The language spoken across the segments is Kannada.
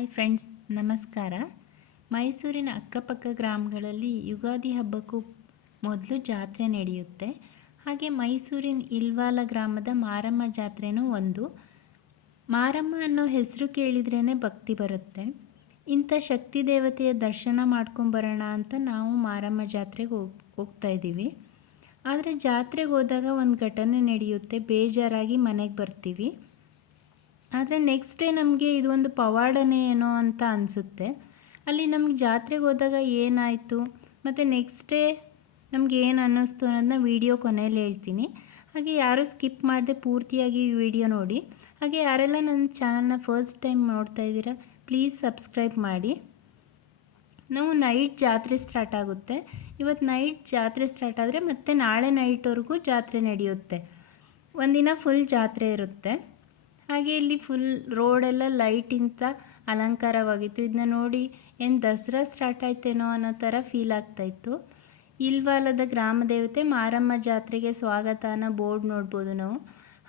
ಹಾಯ್ ಫ್ರೆಂಡ್ಸ್, ನಮಸ್ಕಾರ. ಮೈಸೂರಿನ ಅಕ್ಕಪಕ್ಕ ಗ್ರಾಮಗಳಲ್ಲಿ ಯುಗಾದಿ ಹಬ್ಬಕ್ಕೂ ಮೊದಲು ಜಾತ್ರೆ ನಡೆಯುತ್ತೆ. ಹಾಗೆ ಮೈಸೂರಿನ ಇಲ್ವಾಲ ಗ್ರಾಮದ ಮಾರಮ್ಮ ಜಾತ್ರೆನೂ ಒಂದು. ಮಾರಮ್ಮ ಅನ್ನೋ ಹೆಸರು ಕೇಳಿದ್ರೇ ಭಕ್ತಿ ಬರುತ್ತೆ. ಇಂಥ ಶಕ್ತಿ ದೇವತೆಯ ದರ್ಶನ ಮಾಡ್ಕೊಂಬರೋಣ ಅಂತ ನಾವು ಮಾರಮ್ಮ ಜಾತ್ರೆಗೆ ಹೋಗ್ತಾ ಇದ್ದೀವಿ. ಆದರೆ ಜಾತ್ರೆಗೆ ಹೋದಾಗ ಒಂದು ಘಟನೆ ನಡೆಯುತ್ತೆ, ಬೇಜಾರಾಗಿ ಮನೆಗೆ ಬರ್ತೀವಿ. ಆದರೆ ನೆಕ್ಸ್ಟ್ ಡೇ ನಮಗೆ ಇದೊಂದು ಪವಾಡನೇ ಏನೋ ಅಂತ ಅನಿಸುತ್ತೆ. ಅಲ್ಲಿ ನಮಗೆ ಜಾತ್ರೆಗೆ ಹೋದಾಗ ಏನಾಯಿತು ಮತ್ತು ನೆಕ್ಸ್ಟ್ ಡೇ ನಮ್ಗೆ ಏನು ಅನ್ನಿಸ್ತು ಅನ್ನೋದನ್ನ ವಿಡಿಯೋ ಕೊನೆಯಲ್ಲಿ ಹೇಳ್ತೀನಿ. ಹಾಗೆ ಯಾರೂ ಸ್ಕಿಪ್ ಮಾಡದೆ ಪೂರ್ತಿಯಾಗಿ ಈ ವಿಡಿಯೋ ನೋಡಿ. ಹಾಗೆ ಯಾರೆಲ್ಲ ನನ್ನ ಚಾನಲ್ನ ಫಸ್ಟ್ ಟೈಮ್ ನೋಡ್ತಾ ಇದ್ದೀರಾ, ಪ್ಲೀಸ್ ಸಬ್ಸ್ಕ್ರೈಬ್ ಮಾಡಿ. ನಾವು ನೈಟ್ ಜಾತ್ರೆ ಸ್ಟಾರ್ಟ್ ಆಗುತ್ತೆ. ಇವತ್ತು ನೈಟ್ ಜಾತ್ರೆ ಸ್ಟಾರ್ಟ್ ಆದರೆ ಮತ್ತೆ ನಾಳೆ ನೈಟ್ವರೆಗೂ ಜಾತ್ರೆ ನಡೆಯುತ್ತೆ. ಒಂದಿನ ಫುಲ್ ಜಾತ್ರೆ ಇರುತ್ತೆ. ಹಾಗೆ ಇಲ್ಲಿ ಫುಲ್ ರೋಡೆಲ್ಲ ಲೈಟಿಂದ ಅಲಂಕಾರವಾಗಿತ್ತು. ಇದನ್ನ ನೋಡಿ ಏನು ದಸರಾ ಸ್ಟಾರ್ಟ್ ಆಯ್ತೇನೋ ಅನ್ನೋ ಥರ ಫೀಲ್ ಆಗ್ತಾಯಿತ್ತು. ಇಲ್ವಾಲದ ಗ್ರಾಮ ದೇವತೆ ಮಾರಮ್ಮ ಜಾತ್ರೆಗೆ ಸ್ವಾಗತ ಅನ್ನೋ ಬೋರ್ಡ್ ನೋಡ್ಬೋದು ನಾವು.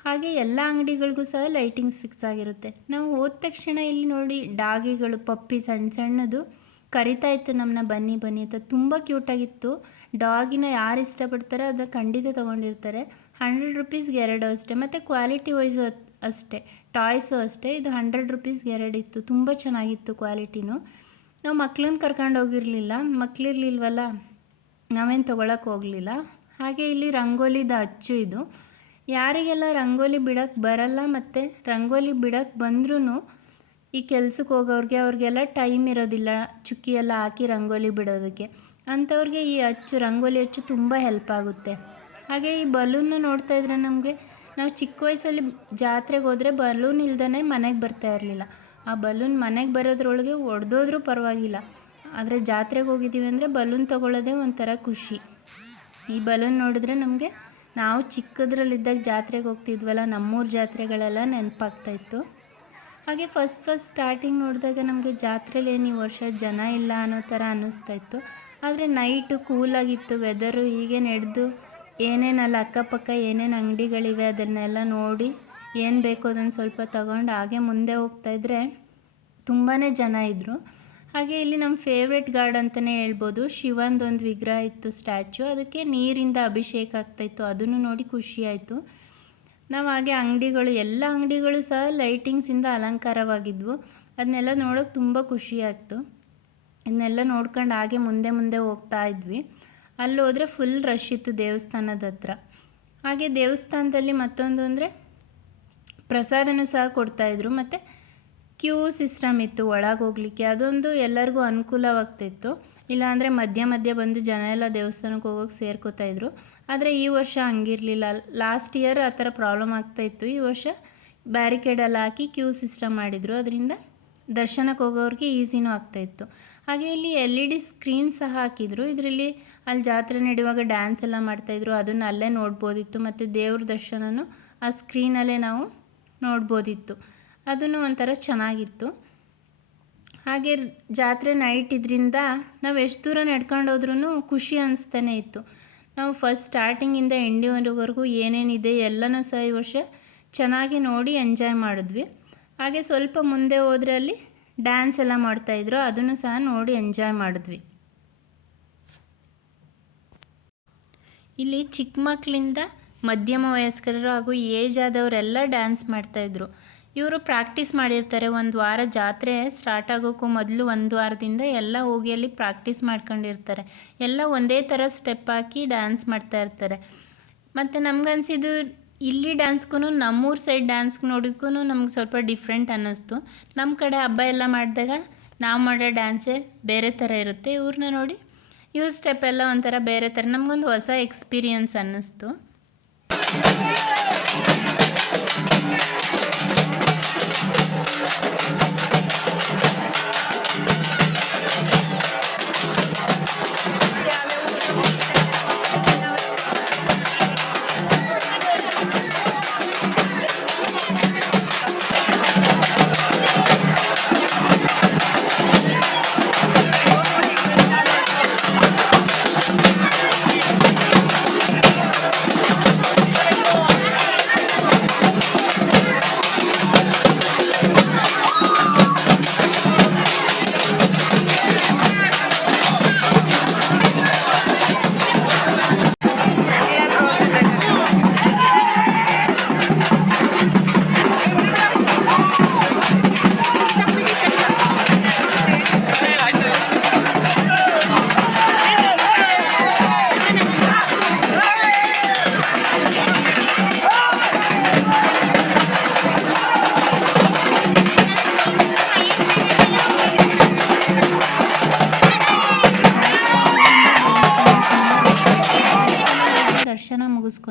ಹಾಗೆ ಎಲ್ಲ ಅಂಗಡಿಗಳಿಗೂ ಸಹ ಲೈಟಿಂಗ್ಸ್ ಫಿಕ್ಸ್ ಆಗಿರುತ್ತೆ. ನಾವು ಹೋದ ತಕ್ಷಣ ಇಲ್ಲಿ ನೋಡಿ ಡಾಗಿಗಳು, ಪಪ್ಪಿ ಸಣ್ಣ ಸಣ್ಣದು ಕರಿತಾ ಇತ್ತು ನಮ್ಮನ್ನ, ಬನ್ನಿ ಬನ್ನಿ ಅಂತ. ತುಂಬ ಕ್ಯೂಟಾಗಿತ್ತು. ಡಾಗಿನ ಯಾರು ಇಷ್ಟಪಡ್ತಾರೆ ಅದು ಖಂಡಿತ ತೊಗೊಂಡಿರ್ತಾರೆ. 100 ರೂಪೀಸ್ಗೆ 2 ಅಷ್ಟೇ. ಮತ್ತು ಕ್ವಾಲಿಟಿ ವೈಸು ಅಷ್ಟೇ, ಟಾಯ್ಸು ಅಷ್ಟೇ. ಇದು 100 ರೂಪೀಸ್ಗೆ 2 ಇತ್ತು. ತುಂಬ ಚೆನ್ನಾಗಿತ್ತು ಕ್ವಾಲಿಟಿನೂ. ನಾವು ಮಕ್ಳನ್ನ ಕರ್ಕೊಂಡು ಹೋಗಿರಲಿಲ್ಲ, ಮಕ್ಕಳಿರ್ಲಿಲ್ವಲ್ಲ, ನಾವೇನು ತೊಗೊಳಕ್ಕೆ ಹೋಗಲಿಲ್ಲ. ಹಾಗೆ ಇಲ್ಲಿ ರಂಗೋಲಿದ ಅಚ್ಚು ಇದು. ಯಾರಿಗೆಲ್ಲ ರಂಗೋಲಿ ಬಿಡೋಕ್ಕೆ ಬರಲ್ಲ ಮತ್ತು ರಂಗೋಲಿ ಬಿಡೋಕ್ಕೆ ಬಂದ್ರೂ ಈ ಕೆಲ್ಸಕ್ಕೆ ಹೋಗೋರಿಗೆ ಅವ್ರಿಗೆಲ್ಲ ಟೈಮ್ ಇರೋದಿಲ್ಲ ಚುಕ್ಕಿ ಎಲ್ಲ ಹಾಕಿ ರಂಗೋಲಿ ಬಿಡೋದಕ್ಕೆ, ಅಂಥವ್ರಿಗೆ ಈ ಅಚ್ಚು, ರಂಗೋಲಿ ಅಚ್ಚು ತುಂಬ ಹೆಲ್ಪ್ ಆಗುತ್ತೆ. ಹಾಗೆ ಈ ಬಲೂನ್ನ ನೋಡ್ತಾ ಇದ್ರೆ ನಮಗೆ, ನಾವು ಚಿಕ್ಕ ವಯಸ್ಸಲ್ಲಿ ಜಾತ್ರೆಗೆ ಹೋದರೆ ಬಲೂನ್ ಇಲ್ದೇ ಮನೆಗೆ ಬರ್ತಾ ಇರಲಿಲ್ಲ. ಆ ಬಲೂನ್ ಮನೆಗೆ ಬರೋದ್ರೊಳಗೆ ಒಡೆದೋದ್ರೂ ಪರವಾಗಿಲ್ಲ, ಆದರೆ ಜಾತ್ರೆಗೆ ಹೋಗಿದ್ದೀವಿ ಅಂದರೆ ಬಲೂನ್ ತೊಗೊಳ್ಳೋದೇ ಒಂಥರ ಖುಷಿ. ಈ ಬಲೂನ್ ನೋಡಿದ್ರೆ ನಮಗೆ ನಾವು ಚಿಕ್ಕದ್ರಲ್ಲಿದ್ದಾಗ ಜಾತ್ರೆಗೆ ಹೋಗ್ತಿದ್ವಲ್ಲ, ನಮ್ಮೂರ ಜಾತ್ರೆಗಳೆಲ್ಲ ನೆನಪಾಗ್ತಾಯಿತ್ತು. ಹಾಗೆ ಫಸ್ಟ್ ಸ್ಟಾರ್ಟಿಂಗ್ ನೋಡಿದಾಗ ನಮಗೆ ಜಾತ್ರೆಲಿ ಏನು ಈ ವರ್ಷ ಜನ ಇಲ್ಲ ಅನ್ನೋ ಥರ ಅನ್ನಿಸ್ತಾಯಿತ್ತು. ಆದರೆ ನೈಟು ಕೂಲಾಗಿತ್ತು ವೆದರು. ಹೀಗೆ ನಡೆದು ಏನೇನಲ್ಲ ಅಕ್ಕಪಕ್ಕ ಏನೇನು ಅಂಗಡಿಗಳಿವೆ ಅದನ್ನೆಲ್ಲ ನೋಡಿ ಏನು ಬೇಕೋ ಅದನ್ನು ಸ್ವಲ್ಪ ತಗೊಂಡು ಹಾಗೆ ಮುಂದೆ ಹೋಗ್ತಾಯಿದ್ರೆ ತುಂಬಾ ಜನ ಇದ್ದರು. ಹಾಗೆ ಇಲ್ಲಿ ನಮ್ಮ ಫೇವ್ರೆಟ್ ಗಾರ್ಡ್ ಅಂತಲೇ ಹೇಳ್ಬೋದು. ಶಿವಂದೊಂದು ವಿಗ್ರಹ ಇತ್ತು, ಸ್ಟ್ಯಾಚು. ಅದಕ್ಕೆ ನೀರಿಂದ ಅಭಿಷೇಕ ಆಗ್ತಾಯಿತ್ತು. ಅದನ್ನು ನೋಡಿ ಖುಷಿಯಾಯಿತು. ನಾವು ಹಾಗೆ ಅಂಗಡಿಗಳು, ಎಲ್ಲ ಅಂಗಡಿಗಳು ಸಹ ಲೈಟಿಂಗ್ಸಿಂದ ಅಲಂಕಾರವಾಗಿದ್ವು. ಅದನ್ನೆಲ್ಲ ನೋಡೋಕೆ ತುಂಬ ಖುಷಿಯಾಗ್ತು. ಇದನ್ನೆಲ್ಲ ನೋಡ್ಕೊಂಡು ಹಾಗೆ ಮುಂದೆ ಹೋಗ್ತಾ ಇದ್ವಿ. ಅಲ್ಲಿ ಹೋದರೆ ಫುಲ್ ರಶ್ ಇತ್ತು ದೇವಸ್ಥಾನದ ಹತ್ರ. ಹಾಗೆ ದೇವಸ್ಥಾನದಲ್ಲಿ ಮತ್ತೊಂದು ಅಂದರೆ ಪ್ರಸಾದನೂ ಸಹ ಕೊಡ್ತಾಯಿದ್ರು ಮತ್ತು ಕ್ಯೂ ಸಿಸ್ಟಮ್ ಇತ್ತು ಒಳಗೆ ಹೋಗಲಿಕ್ಕೆ. ಅದೊಂದು ಎಲ್ಲರಿಗೂ ಅನುಕೂಲವಾಗ್ತಿತ್ತು. ಇಲ್ಲಾಂದರೆ ಮಧ್ಯ ಬಂದು ಜನ ಎಲ್ಲ ದೇವಸ್ಥಾನಕ್ಕೆ ಹೋಗೋಕೆ ಸೇರ್ಕೋತಾಯಿದ್ರು. ಆದರೆ ಈ ವರ್ಷ ಹಂಗಿರಲಿಲ್ಲ. ಲಾಸ್ಟ್ ಇಯರ್ ಆ ಥರ ಪ್ರಾಬ್ಲಮ್ ಆಗ್ತಾಯಿತ್ತು. ಈ ವರ್ಷ ಬ್ಯಾರಿಕೇಡೆಲ್ಲ ಹಾಕಿ ಕ್ಯೂ ಸಿಸ್ಟಮ್ ಮಾಡಿದರು. ಅದರಿಂದ ದರ್ಶನಕ್ಕೆ ಹೋಗೋರಿಗೆ ಈಸಿನೂ ಆಗ್ತಾಯಿತ್ತು. ಹಾಗೆ ಇಲ್ಲಿ LED ಸ್ಕ್ರೀನ್ ಸಹ ಹಾಕಿದರು. ಇದರಲ್ಲಿ ಅಲ್ಲಿ ಜಾತ್ರೆ ನಡೆಯುವಾಗ ಡ್ಯಾನ್ಸ್ ಎಲ್ಲ ಮಾಡ್ತಾಯಿದ್ರು, ಅದನ್ನು ಅಲ್ಲೇ ನೋಡ್ಬೋದಿತ್ತು. ಮತ್ತು ದೇವ್ರ ದರ್ಶನನೂ ಆ ಸ್ಕ್ರೀನಲ್ಲೇ ನಾವು ನೋಡ್ಬೋದಿತ್ತು. ಅದನ್ನು ಒಂಥರ ಚೆನ್ನಾಗಿತ್ತು. ಹಾಗೆ ಜಾತ್ರೆ ನೈಟ್ ಇದರಿಂದ ನಾವು ಎಷ್ಟು ದೂರ ನಡ್ಕೊಂಡು ಹೋದ್ರೂ ಖುಷಿ ಅನಿಸ್ತಾನೆ ಇತ್ತು. ನಾವು ಫಸ್ಟ್ ಸ್ಟಾರ್ಟಿಂಗಿಂದ ಎಂಡಿವರೆಗೂ ಏನೇನಿದೆ ಎಲ್ಲನೂ ಸಹ ಈ ವರ್ಷ ಚೆನ್ನಾಗಿ ನೋಡಿ ಎಂಜಾಯ್ ಮಾಡಿದ್ವಿ. ಹಾಗೆ ಸ್ವಲ್ಪ ಮುಂದೆ ಹೋದರೆ ಅಲ್ಲಿ ಡ್ಯಾನ್ಸ್ ಎಲ್ಲ ಮಾಡ್ತಾಯಿದ್ರು, ಅದನ್ನು ಸಹ ನೋಡಿ ಎಂಜಾಯ್ ಮಾಡಿದ್ವಿ. ಇಲ್ಲಿ ಚಿಕ್ಕ ಮಕ್ಕಳಿಂದ ಮಧ್ಯಮ ವಯಸ್ಕರು ಹಾಗೂ ಏಜ್ ಆದವರೆಲ್ಲ ಡ್ಯಾನ್ಸ್ ಮಾಡ್ತಾಯಿದ್ರು. ಇವರು ಪ್ರಾಕ್ಟೀಸ್ ಮಾಡಿರ್ತಾರೆ. ಒಂದು ವಾರ ಜಾತ್ರೆ ಸ್ಟಾರ್ಟ್ ಆಗೋಕ್ಕೂ ಮೊದಲು 1 ವಾರದಿಂದ ಎಲ್ಲ ಹೋಗಿ ಅಲ್ಲಿ ಪ್ರಾಕ್ಟೀಸ್ ಮಾಡ್ಕೊಂಡಿರ್ತಾರೆ. ಎಲ್ಲ ಒಂದೇ ಥರ ಸ್ಟೆಪ್ ಹಾಕಿ ಡ್ಯಾನ್ಸ್ ಮಾಡ್ತಾಯಿರ್ತಾರೆ. ಮತ್ತು ನಮ್ಗನ್ಸಿದ್ದು ಇಲ್ಲಿ ಡ್ಯಾನ್ಸ್ಗೂ ನಮ್ಮೂರ ಸೈಡ್ ಡ್ಯಾನ್ಸ್ಗೆ ನೋಡೋಕ್ಕೂ ನಮ್ಗೆ ಸ್ವಲ್ಪ ಡಿಫ್ರೆಂಟ್ ಅನ್ನಿಸ್ತು. ನಮ್ಮ ಕಡೆ ಹಬ್ಬ ಎಲ್ಲ ಮಾಡಿದಾಗ ನಾವು ಮಾಡೋ ಡ್ಯಾನ್ಸೇ ಬೇರೆ ಥರ ಇರುತ್ತೆ. ಇವ್ರನ್ನ ನೋಡಿ ಇವ್ರ ಸ್ಟೆಪ್ ಎಲ್ಲ ಒಂಥರ ಬೇರೆ ಥರ, ನಮಗೊಂದು ಹೊಸ ಎಕ್ಸ್ಪೀರಿಯನ್ಸ್ ಅನ್ನಿಸ್ತು.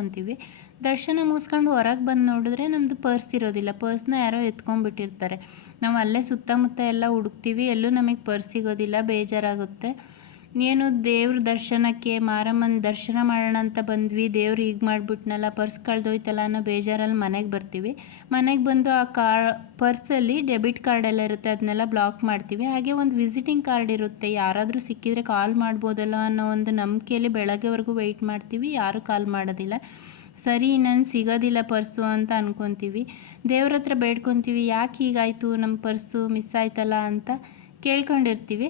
ಕೇಳ್ಕೊತೀವಿ. ದರ್ಶನ ಮುಗಿಸ್ಕೊಂಡು ಹೊರಗೆ ಬಂದು ನೋಡಿದ್ರೆ ನಮ್ಮದು ಪರ್ಸ್ ಇರೋದಿಲ್ಲ. ಪರ್ಸ್ನ ಯಾರೋ ಎತ್ಕೊಂಡ್ಬಿಟ್ಟಿರ್ತಾರೆ. ನಾವು ಅಲ್ಲೇ ಸುತ್ತಮುತ್ತ ಎಲ್ಲ ಹುಡುಕ್ತೀವಿ, ಎಲ್ಲೂ ನಮಗೆ ಪರ್ಸ್ ಸಿಗೋದಿಲ್ಲ. ಬೇಜಾರಾಗುತ್ತೆ. ಏನು ದೇವ್ರ ದರ್ಶನಕ್ಕೆ ಮಾರಮ್ಮನ ದರ್ಶನ ಮಾಡೋಣ ಅಂತ ಬಂದ್ವಿ, ದೇವ್ರು ಹೀಗೆ ಮಾಡಿಬಿಟ್ನಲ್ಲ, ಪರ್ಸ್ ಕಳೆದೋಯ್ತಲ್ಲ ಅನ್ನೋ ಬೇಜಾರಲ್ಲಿ ಮನೆಗೆ ಬರ್ತೀವಿ. ಮನೆಗೆ ಬಂದು ಆ ಪರ್ಸಲ್ಲಿ ಡೆಬಿಟ್ ಕಾರ್ಡ್ ಎಲ್ಲ ಇರುತ್ತೆ, ಅದನ್ನೆಲ್ಲ ಬ್ಲಾಕ್ ಮಾಡ್ತೀವಿ. ಹಾಗೆ ಒಂದು ವಿಸಿಟಿಂಗ್ ಕಾರ್ಡ್ ಇರುತ್ತೆ, ಯಾರಾದರೂ ಸಿಕ್ಕಿದರೆ ಕಾಲ್ ಮಾಡ್ಬೋದಲ್ಲ ಅನ್ನೋ ಒಂದು ನಂಬಿಕೆಯಲ್ಲಿ ಬೆಳಗ್ಗೆವರೆಗೂ ವೆಯ್ಟ್ ಮಾಡ್ತೀವಿ. ಯಾರೂ ಕಾಲ್ ಮಾಡೋದಿಲ್ಲ. ಸರಿ ಇನ್ನೇನು ಸಿಗೋದಿಲ್ಲ ಪರ್ಸು ಅಂತ ಅಂದ್ಕೊತೀವಿ. ದೇವ್ರ ಹತ್ರ ಬೇಡ್ಕೊತೀವಿ, ಯಾಕೆ ಹೀಗಾಯಿತು, ನಮ್ಮ ಪರ್ಸು ಮಿಸ್ ಆಯ್ತಲ್ಲ ಅಂತ ಕೇಳ್ಕೊಂಡಿರ್ತೀವಿ.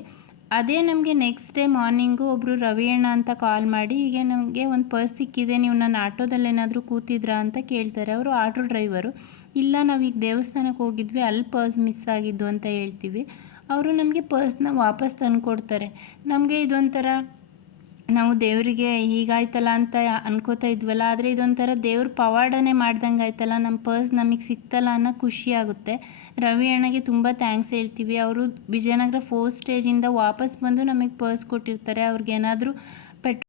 ಅದೇ ನಮಗೆ ನೆಕ್ಸ್ಟ್ ಡೇ ಮಾರ್ನಿಂಗು ಒಬ್ಬರು ರವಿ ಅಣ್ಣ ಅಂತ ಕಾಲ್ ಮಾಡಿ, ಹೀಗೆ ನಮಗೆ ಒಂದು ಪರ್ಸ್ ಸಿಕ್ಕಿದೆ, ನೀವು ನನ್ನ ಆಟೋದಲ್ಲೇನಾದರೂ ಕೂತಿದ್ರಾ ಅಂತ ಕೇಳ್ತಾರೆ. ಅವರು ಆಟೋ ಡ್ರೈವರು. ಇಲ್ಲ, ನಾವೀಗ ದೇವಸ್ಥಾನಕ್ಕೆ ಹೋಗಿದ್ವಿ, ಅಲ್ಲಿ ಪರ್ಸ್ ಮಿಸ್ ಆಗಿದ್ದು ಅಂತ ಹೇಳ್ತೀವಿ. ಅವರು ನಮಗೆ ಪರ್ಸ್ನ ವಾಪಸ್ ತಂದು ಕೊಡ್ತಾರೆ. ನಮಗೆ ಇದೊಂಥರ ನಾವು ದೇವರಿಗೆ ಹೀಗಾಯ್ತಲ್ಲ ಅಂತ ಅನ್ಕೋತಾ ಇದ್ವಲ್ಲ, ಆದರೆ ಇದೊಂಥರ ದೇವ್ರ ಪವಾಡನೇ ಮಾಡ್ದಂಗೆ ಆಯ್ತಲ್ಲ, ನಮ್ಮ ಪರ್ಸ್ ನಮಗೆ ಸಿಕ್ತಲ್ಲ ಅನ್ನೋ ಖುಷಿ ಆಗುತ್ತೆ. ರವಿ ಅಣ್ಣಗೆ ತುಂಬ ಥ್ಯಾಂಕ್ಸ್ ಹೇಳ್ತೀವಿ. ಅವರು ವಿಜಯನಗರ 4th ಸ್ಟೇಜಿಂದ ವಾಪಸ್ ಬಂದು ನಮಗೆ ಪರ್ಸ್ ಕೊಟ್ಟಿರ್ತಾರೆ. ಅವ್ರಿಗೇನಾದರೂ